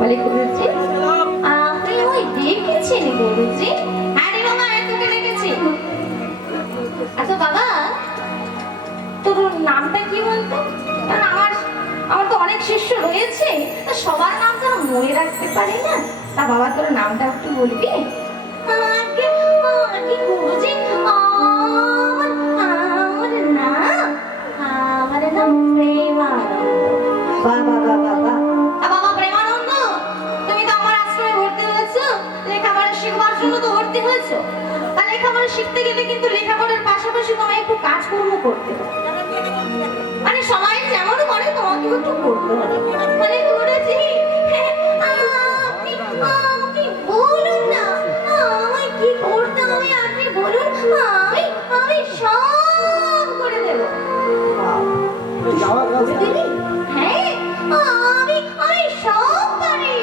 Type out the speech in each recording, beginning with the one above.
বলে গুরুজি আপনি ওই ডেকেছেন গুরুজি? আরে বাবা এতকে ডেকেছি। আচ্ছা বাবা তোর নামটা কি বলতো? কারণ আমার তো অনেক শিষ্য রয়েছে, সবার নাম তো মনে রাখতে পারি না। তা বাবা তোর নামটা একটু বলবি? গুরুজি আমার নাম প্রেমানন্দ। বাবা বাবা বাবা প্রেমানন্দ, তুমি তো আমার আশ্রমে ভর্তি হয়েছো, লেখাপড়া শিখবার জন্য তো ভর্তি হয়েছো। তা লেখাপড়া শিখতে গেলে কিন্তু লেখাপড়ার পাশাপাশি তোমায় একটু কাজকর্ম করতে হবে। মানে সবাই যেমন করে তোমাকেও একটু করতে হবে। মানে গুরুজি আপনি বলুন না আমায় কি করতে হবে, আপনি বলুন আমি সব করে দেব। হ্যাঁ আমি সব পারি।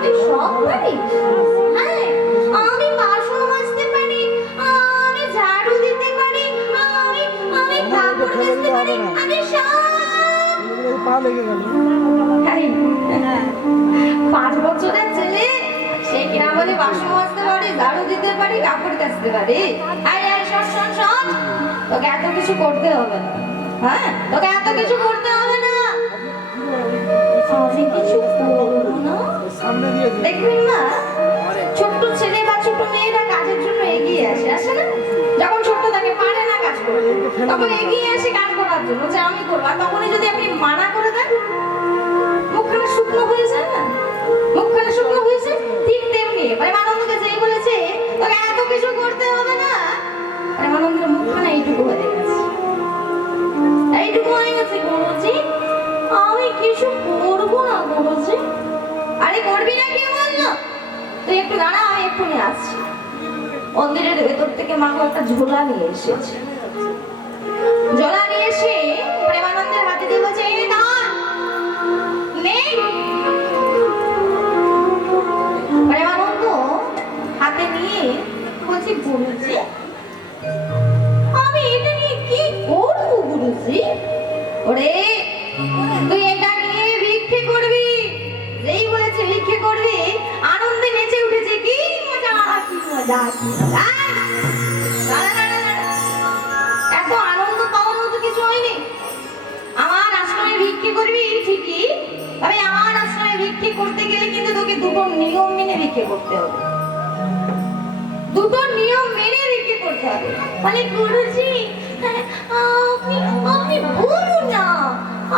তুই সব পারিস? হ্যাঁ আমি বাসন মাজতে পারি, আমি ঝাড়ু দিতে পারি, আমি কাপড় কাচতে পারি, আমি সব। পা লেগে গেল। 5 বছরের ছেলে সে কিনা বলে বাসন মাজতে পারি, ঝাড়ু দিতে পারি, কাপড় কাচতে পারি। আয় শোন তোকে এত কিছু করতে হবে না। হ্যাঁ তোকে এত কিছু করতে হবে না। আমি কিছু করবো না। দেখবেন না ছোট্ট ছেলে বা ছোট মেয়েরা কাজের জন্য এগিয়ে আসে না? যখন ছোট্ট থাকে পারে না কাজ করতে, তখন এগিয়ে আসে কাজ করার জন্য যে আমি করবো। আর তখনই যদি আপনি মানা করে দেন মুখখানা শুকনো হয়ে যায় না? মুখখানা শুকনো হয়েছে ঠিক তেমনি প্রেমানন্দকে যেই বলেছে তোকে এত কিছু করতে হবে না, প্রেমানন্দের মুখখানা এইটুকু হয়ে গেছে। এইটুকু হয়ে গেছে। গুরুজি আমি কিছু করবো না গুরুজি। আরে করবি না কে বললো? তুই একটু দাঁড়া, আমি এক্ষুনি আসছি। মন্দিরের ভেতর থেকে মা একটা ঝোলা নিয়ে এসেছে। ঝোলা নিয়ে এসে প্রেমানন্দের হাতে দিয়ে বলছে এই না নেই। প্রেমানন্দ হাতে নিয়ে বলছি গুরুজি আমি এটা নিয়ে কি করবো গুরুজি? ওরে তুই এটা নিয়ে ভিক্ষে করবি। যেই বলেছে ভিক্ষে করবি আনন্দে নেচে উঠেছে। কি মজা কি মজা কি মজা। এত আনন্দ পাওয়ার মতো কিছু হয়নি। আমার আশ্রমে ভিক্ষে করবি ঠিকই, তবে আমার আশ্রমে ভিক্ষে করতে গেলে কিন্তু তোকে দুটো নিয়ম মেনে ভিক্ষে করতে হবে। দুটো নিয়ম মেনে ভিক্ষে করতে হবে। মানে গুরুজি আপনি বলুন না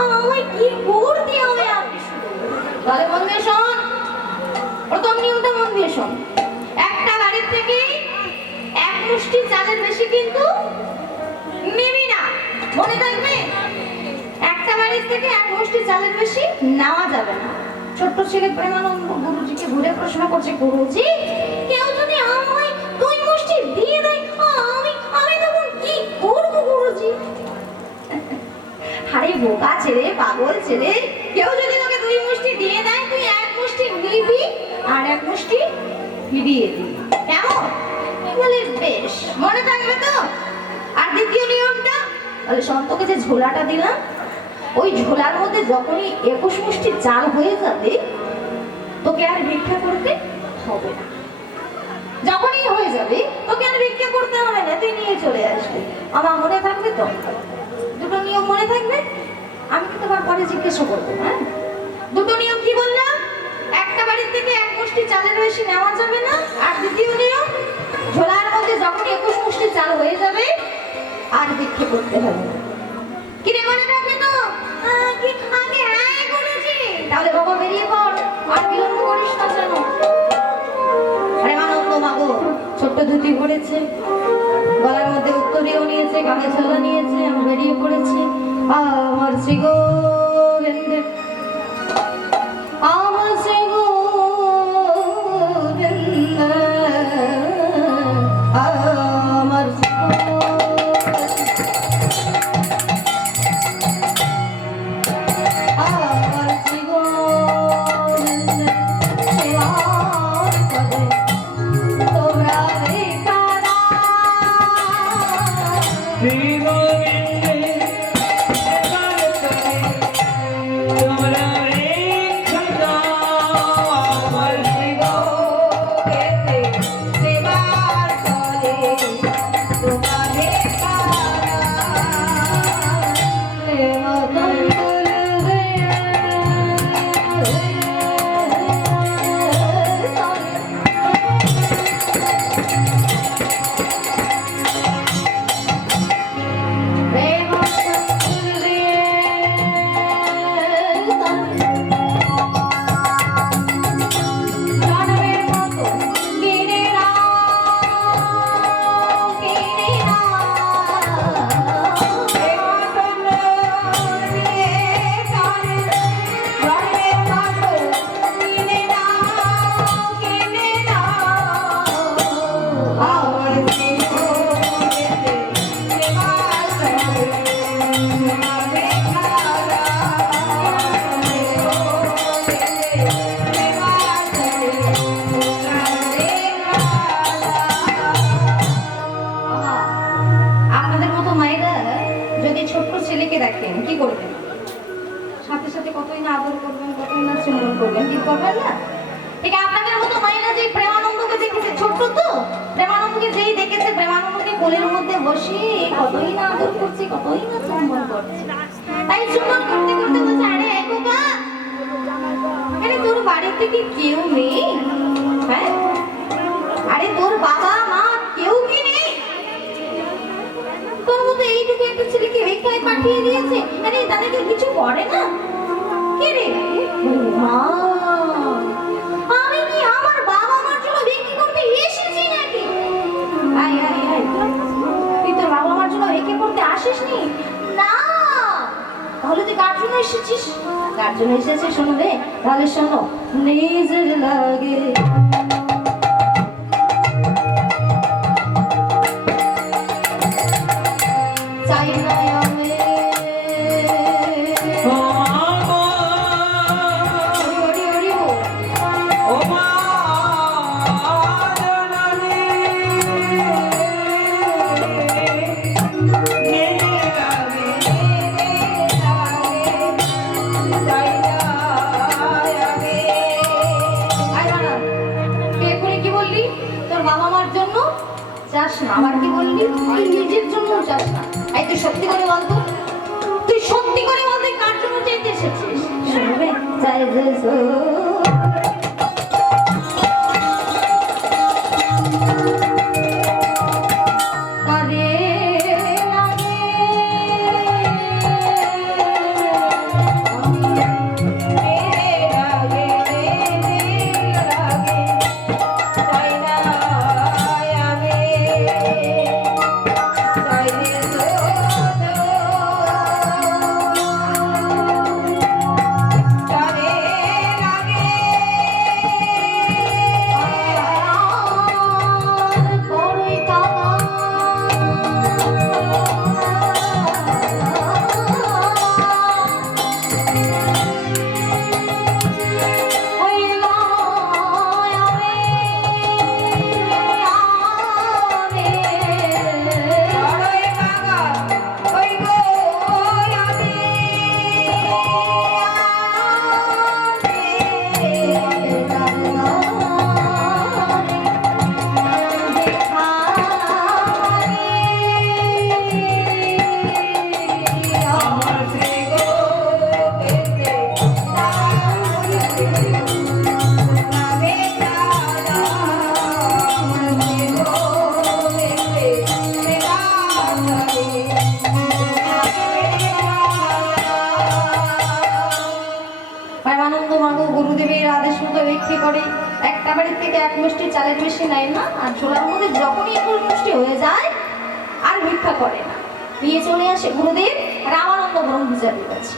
আমায় কি করতে হবে আপনি শুধু। তাহলে মন দিয়ে শোন, প্রথম নিয়মটা মন দিয়ে শোন। একটা বাড়ির থেকে 1 মুষ্টি চালের বেশি কিন্তু নিবি না, মনে থাকবে? একটা বাড়ির থেকে 1 মুষ্টি চালের বেশি নেওয়া যাবে না। ছোট্ট ছেলে প্রেমানন্দ গুরুজিকে ঘুরে প্রশ্ন করছে গুরুজি কেউ যদি আমায় 2 মুষ্টি দিয়ে দেয় আমি তখন কি করব গুরুজি? আরে বোকা ছেলে, পাগল ছেলে, কেউ যদি তোকে 2 মুষ্টি দিয়ে দেয় তুই 1 মুষ্টি নিবি আর 1 মুষ্টি ফিরিয়ে দিবি। কেমন? বলে বেশ, মনে থাকবে তো? আর দ্বিতীয় নিয়মটা বলে সন্তকে যে ঝোলাটা দিলাম ওই ঝোলার মধ্যে যখনই 21 মুষ্টি চাল হয়ে যাবে তোকে আর ভিক্ষা করতে হবে না। যখনই হয়ে যাবে তোকে আর ভিক্ষা করতে হবে না, তুই নিয়ে চলে আসবি। আমার মনে থাকবে তো? দুটো নিয়ম মনে থাকবে? আমি কি তোমার পরে জিজ্ঞাসা করবো? হ্যাঁ দুটো নিয়ম কি বললাম? একটা বাড়ির থেকে 1 মুষ্টি চালের বেশি নেওয়া যাবে না। আর দ্বিতীয় নিয়ম ঝোলার মধ্যে যখন 21 মুষ্টি চাল হয়ে যাবে আর ভিক্ষা করতে হবে না। কি রে মনে থাকবে তো? আগে হ্যাঁ করেছি। তাহলে বাবা বেরিয়ে পড়, আর বিলম্ব করিস না যেন। প্রেমানন্দ মাগো ছোট্ট ধুতি পরেছে, গলার মধ্যে উত্তরীয় নিয়েছে, কানে ঝোলা নিয়েছে, আমি বেরিয়ে পড়েছি। আমার শ্রী গোবিন্দ আমার শ্রী গোবিন্দ আমার Viva করবেন, ঠিক করবেন না? ঠিক আপনাদের মতো মায়েরা যে প্রেমানন্দকে দেখেছে, ছোট্ট তো, প্রেমানন্দকে যেই দেখেছে, প্রেমানন্দকে কোলের মধ্যে বসিয়ে কতই না আদর করছে, কতই না চুম্বন করছে। তাই চুম্বন করতে করতে বলছে, আরে খোকা, আরে তোর বাড়িতে কি কেউ নেই? হ্যাঁ, আরে তোর বাবা মা কেউ কি নেই? তোর মতো এইটুকু একটা ছেলেকে ভিক্ষায় পাঠিয়ে দিয়েছে, আরে তাদেরকে কিছু করে না? কে রে? মা, আমি কি আমার বাবা মার জন্য ভিক্ষা করতে এসেছি নাকি? আয় আয় আয়, তুই তোর বাবা মার জন্য ভিক্ষা করতে আসিসনি? না, তাহলে তুই কার জন্য এসেছিস? কার জন্য এসেছিস শোনো রে, তাহলে শোনো। নিজের লাগে চাই না আমি চাস না, আবার কি বললি? তুই নিজের জন্য চাস না। এই তুই সত্যি করে বলতো, তুই সত্যি করে বলতে কার জন্য চাইতে এসেছিস? শুনবে চাই গুরুদেবের আদেশ মতো ভিক্ষে করে একটা বাড়ি থেকে এক মুষ্টি চালের বেশি নেয় না, আর ঝোলার মধ্যে যখনই এক মুষ্টি হয়ে যায় আর ভিক্ষা করে না, নিয়ে চলে আসে গুরুদেব রামানন্দ ব্রহ্মচারীর কাছে।